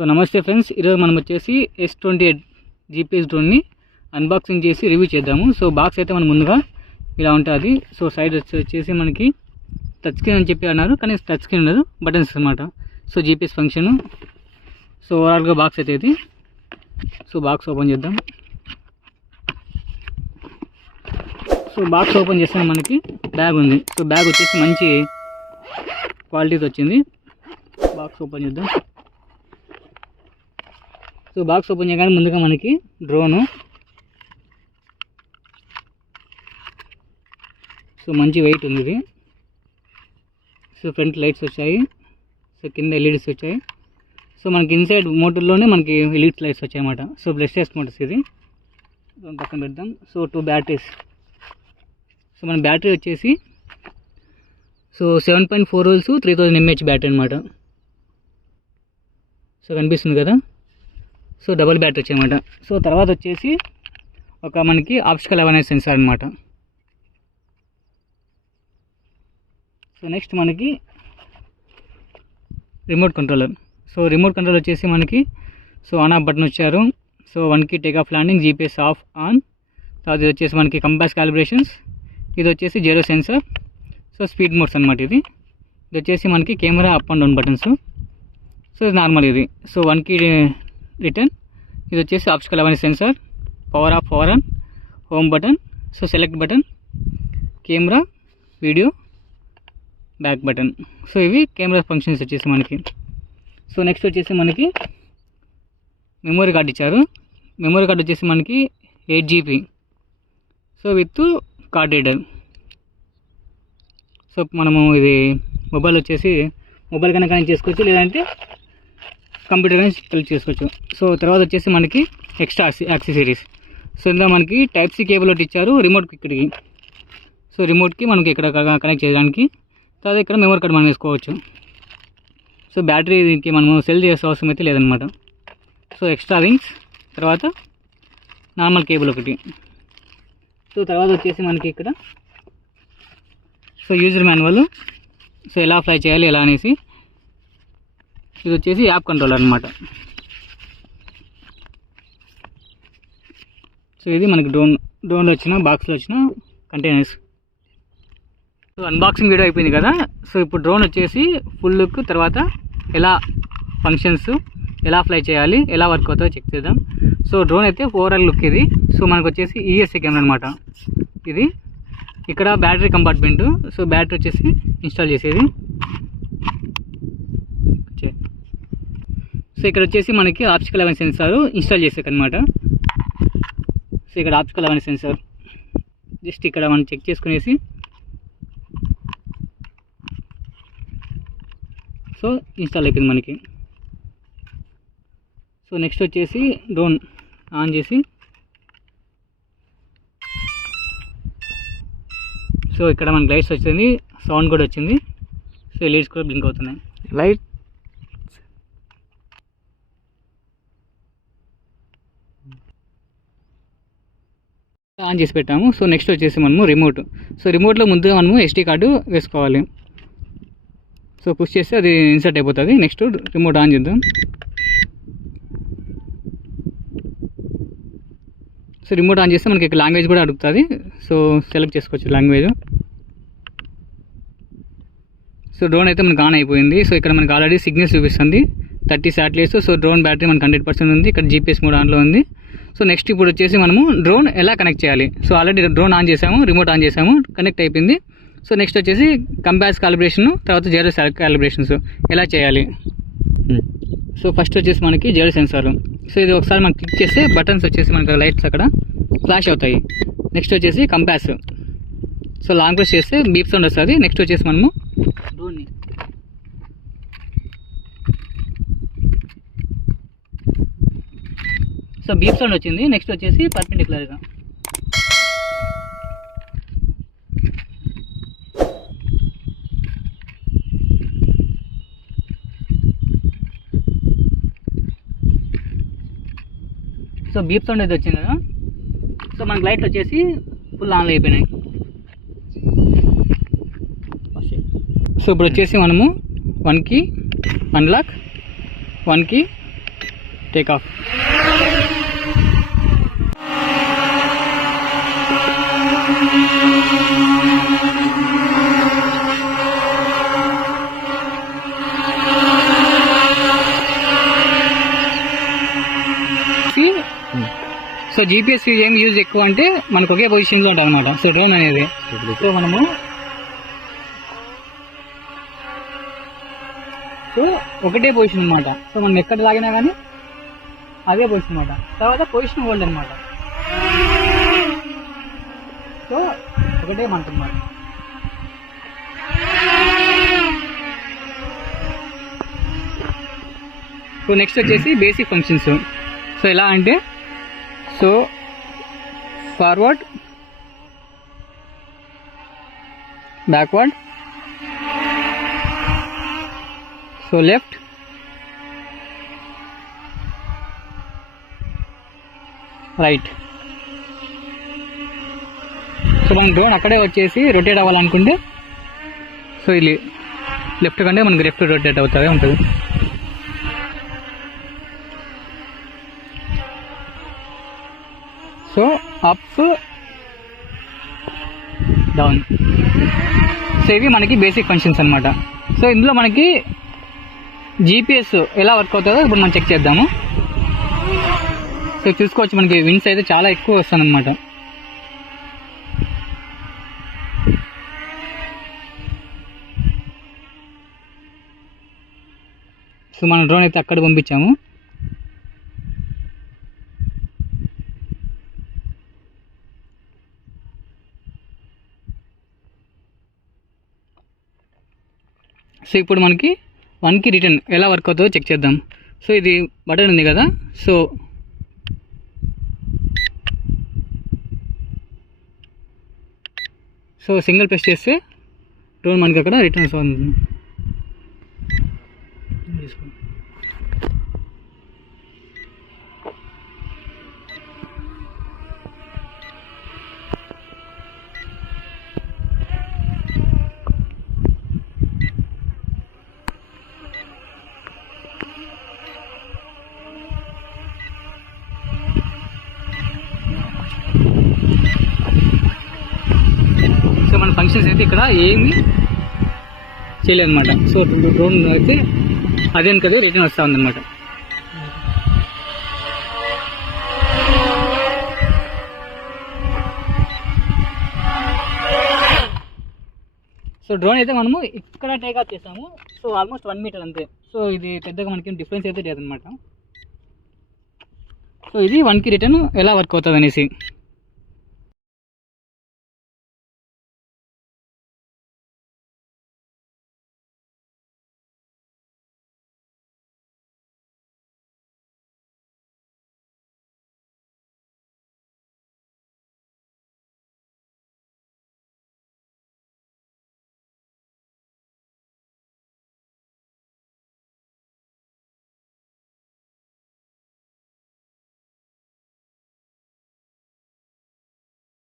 So నమస్తే friends, ఈరోజు మనం వచ్చేసి S28 GPS డ్రోన్ని అన్బాక్సింగ్ చేసి రివ్యూ చేద్దాము. సో బాక్స్ అయితే మనం ముందుగా ఇలా ఉంటుంది. సో సైడ్ వచ్చేసి మనకి టచ్ స్క్రీన్ అని చెప్పి అన్నారు, కానీ టచ్ స్క్రీన్ ఉండదు, బటన్స్ అనమాట. So GPS function. సో ఓవరాల్గా బాక్స్ అయితే ఇది. సో బాక్స్ ఓపెన్ చేద్దాం. సో బాక్స్ ఓపెన్ చేస్తే మనకి బ్యాగ్ ఉంది. సో బ్యాగ్ వచ్చేసి మంచి క్వాలిటీతో వచ్చింది. బాక్స్ ఓపెన్ చేద్దాం. సో బాక్స్ ఓపెన్ చేయగానే ముందుగా మనకి డ్రోను. సో మంచి వెయిట్ ఉంది ఇది. సో ఫ్రంట్ లైట్స్ వచ్చాయి. సో కింద ఎల్ఈడీస్ వచ్చాయి. సో మనకి ఇన్సైడ్ మోటర్లోనే మనకి ఎల్ఈడి లైట్స్ వచ్చాయి అన్నమాట. సో బ్లెస్టెస్ట్ మోటర్స్ ఇది. పక్కన పెడదాం. So 2 batteries. సో మన బ్యాటరీ వచ్చేసి సో 7.4 volts 3000 mAh బ్యాటరీ అనమాట. సో కనిపిస్తుంది కదా. సో డబుల్ బ్యాటరీ వచ్చాయన్నమాట. సో తర్వాత వచ్చేసి ఒక మనకి ఆప్టికల్ అవేర్నెస్ సెన్సార్ అనమాట. సో నెక్స్ట్ మనకి remote controller. So remote control వచ్చేసి మనకి సో ఆన్ ఆఫ్ బటన్ వచ్చారు. So 1 key take off landing, GPS of on. తర్వాత ఇది వచ్చేసి మనకి కంపాస్ కాలిబ్రేషన్స్. ఇది వచ్చేసి zero censor. So speed modes అనమాట. ఇది వచ్చేసి మనకి camera up and down buttons. So ఇది నార్మల్ ఇది. So 1 key return. ఇది వచ్చేసి optical awareness sensor, power off, power on, home button, so select button, camera, video, back button. So ఇవి camera functions వచ్చేసి మనకి. సో నెక్స్ట్ వచ్చేసి మనకి memory card ఇచ్చారు. మెమొరీ కార్డ్ వచ్చేసి మనకి 8 GB. So with card reader. So మనము ఇది మొబైల్ వచ్చేసి మొబైల్ కన్నా కనెక్ట్ చేసుకోవచ్చు, లేదంటే కంప్యూటర్ కానీ కనెక్ట్ చేసుకోవచ్చు. సో తర్వాత వచ్చేసి మనకి ఎక్స్ట్రా యాక్సెసరీస్. సో ఇందులో మనకి టైప్ సి కేబుల్ ఒకటి ఇచ్చారు రిమోట్కి ఇక్కడికి. సో రిమోట్కి మనకి ఇక్కడ కనెక్ట్ చేయడానికి. తర్వాత ఇక్కడ మెమరీ కార్డ్ మనం వేసుకోవచ్చు. సో బ్యాటరీకి మనము సెల్ చేసే అవసరం అయితే లేదనమాట. సో ఎక్స్ట్రా రింగ్స్, తర్వాత నార్మల్ కేబుల్ ఒకటి. సో తర్వాత వచ్చేసి మనకి ఇక్కడ సో యూజర్ మాన్యువల్. సో ఎలా ఫ్లై చేయాలి ఎలా అనేసి. ఇది వచ్చేసి యాప్ కంట్రోలర్ అనమాట. సో ఇది మనకి డ్రోన్లో వచ్చిన బాక్స్లో వచ్చిన కంటైనర్స్. సో అన్బాక్సింగ్ వీడియో అయిపోయింది కదా. సో ఇప్పుడు డ్రోన్ వచ్చేసి ఫుల్ లుక్, తర్వాత ఎలా ఫంక్షన్స్, ఎలా ఫ్లై చేయాలి, ఎలా వర్క్ అవుతుందో చెక్ చేద్దాం. సో డ్రోన్ అయితే ఓవరాల్ లుక్ ఇది. సో మనకు వచ్చేసి ESC కెమెరా అనమాట ఇది. ఇక్కడ బ్యాటరీ కంపార్ట్మెంటు. సో బ్యాటరీ వచ్చేసి ఇన్స్టాల్ చేసేది. సో ఇక్కడ వచ్చేసి మనకి ఆప్టికల్ అవేర్నెస్ సెన్సార్ ఇన్స్టాల్ చేసేకనమాట. సో ఇక్కడ ఆప్టికల్ అవేర్నెస్ సెన్సార్ జస్ట్ ఇక్కడ మనం చెక్ చేసుకునేసి సో ఇన్స్టాల్ అయిపోయింది మనకి. సో నెక్స్ట్ వచ్చేసి డ్రోన్ ఆన్ చేసి సో ఇక్కడ మనకి లైట్స్ వచ్చింది, సౌండ్ కూడా వచ్చింది. సో లైట్స్ కూడా బ్లింక్ అవుతున్నాయి. లైట్ ఆన్ చేసి పెట్టాము. సో నెక్స్ట్ వచ్చేసి మనము రిమోట్. సో రిమోట్లో ముందుగా మనము SD కార్డు వేసుకోవాలి. సో పుష్ చేస్తే అది ఇన్సర్ట్ అయిపోతుంది. నెక్స్ట్ రిమోట్ ఆన్ చేద్దాం. సో రిమోట్ ఆన్ చేస్తే మనకి ఇక్కడ లాంగ్వేజ్ కూడా అడుగుతుంది. సో సెలెక్ట్ చేసుకోవచ్చు లాంగ్వేజ్. సో డ్రోన్ అయితే మనకు ఆన్ అయిపోయింది. సో ఇక్కడ మనకి ఆల్రెడీ సిగ్నల్స్ చూపిస్తుంది 30 శాటిలైట్స్. సో డ్రోన్ బ్యాటరీ మనకి 100% ఉంది. ఇక్కడ GPS మోడ్ ఆన్లో ఉంది. సో నెక్స్ట్ ఇప్పుడు వచ్చేసి మనము డ్రోన్ ఎలా కనెక్ట్ చేయాలి. సో ఆల్రెడీ డ్రోన్ ఆన్ చేసాము, రిమోట్ ఆన్ చేసాము, కనెక్ట్ అయిపోయింది. సో నెక్స్ట్ వచ్చేసి కంపాస్ కాలిబ్రేషన్, తర్వాత జీరో కాలిబ్రేషన్స్ ఎలా చేయాలి. సో ఫస్ట్ వచ్చేసి మనకి జీరో సెన్సార్. సో ఇది ఒకసారి మనం క్లిక్ చేస్తే బటన్స్ వచ్చేసి మనకి లైట్స్ అక్కడ ఫ్లాష్ అవుతాయి. నెక్స్ట్ వచ్చేసి కంపాస్. సో లాంగ్ ప్రెస్ చేస్తే బీప్ సౌండ్ వస్తుంది. నెక్స్ట్ వచ్చేసి మనము డ్రోన్ని సో బీప్ సౌండ్ వచ్చింది. నెక్స్ట్ వచ్చేసి పర్పెండిక్యులర్గా. సో బీప్ సౌండ్ అయితే వచ్చింది కదా. సో మనకి లైట్లు వచ్చేసి ఫుల్ ఆన్లో అయిపోయినాయి. సో ఇప్పుడు వచ్చేసి మనము 1 key unlock, 1 key take off. So GPS ఏం యూజ్ ఎక్కువ అంటే మనకు ఒకే పొజిషన్లో ఉంటుంది అనమాట. సో డ్రోన్ అనేది సో మనము సో ఒకటే పొజిషన్ అనమాట. సో మనం ఎక్కడ లాగినా కానీ అదే పొజిషన్ అనమాట. తర్వాత పొజిషన్ హోల్డ్ అనమాట. సో ఒకటే మనమాట. సో నెక్స్ట్ వచ్చేసి బేసిక్ ఫంక్షన్స్. సో ఎలా అంటే so forward, backward, so left, right. So మనం డ్రోన్ అక్కడే వచ్చేసి రొటేట్ అవ్వాలనుకుంటే సో ఇది లెఫ్ట్ కంటే మనకి లెఫ్ట్ రొటేట్ అవుతానే ఉంటుంది. So up down. సో ఇవి మనకి బేసిక్ ఫంక్షన్స్ అనమాట. సో ఇందులో మనకి జీపీఎస్ ఎలా వర్క్ అవుతుందో ఇప్పుడు మనం చెక్ చేద్దాము. సో చూసుకోవచ్చు మనకి విండ్స్ అయితే చాలా ఎక్కువ వస్తుంది అనమాట. సో మన డ్రోన్ అయితే అక్కడ పంపించాము. సో ఇప్పుడు మనకి 1కి రిటర్న్ ఎలా వర్క్ అవుతుందో చెక్ చేద్దాం. సో ఇది బటన్ ఉంది కదా, సో సింగిల్ ప్రెస్ చేస్తే డ్రోన్ మనకి అక్కడ రిటర్న్ వస్తుంది. సో మన ఫంక్షన్స్ అయితే ఇక్కడ ఏమీ చేయలేదన్నమాట. సో డ్రోన్ అయితే అదేం కదా రిటర్న్ వస్తూ ఉందన్నమాట. సో డ్రోన్ అయితే మనము ఇక్కడ టేక్ ఆఫ్ చేసాము. సో ఆల్మోస్ట్ 1 మీటర్ అంతే. సో ఇది పెద్దగా మనకి డిఫరెన్స్ అయితే లేదనమాట. సో ఇది 1కి రిటర్న్ ఎలా వర్క్ అవుతుంది అనేసి.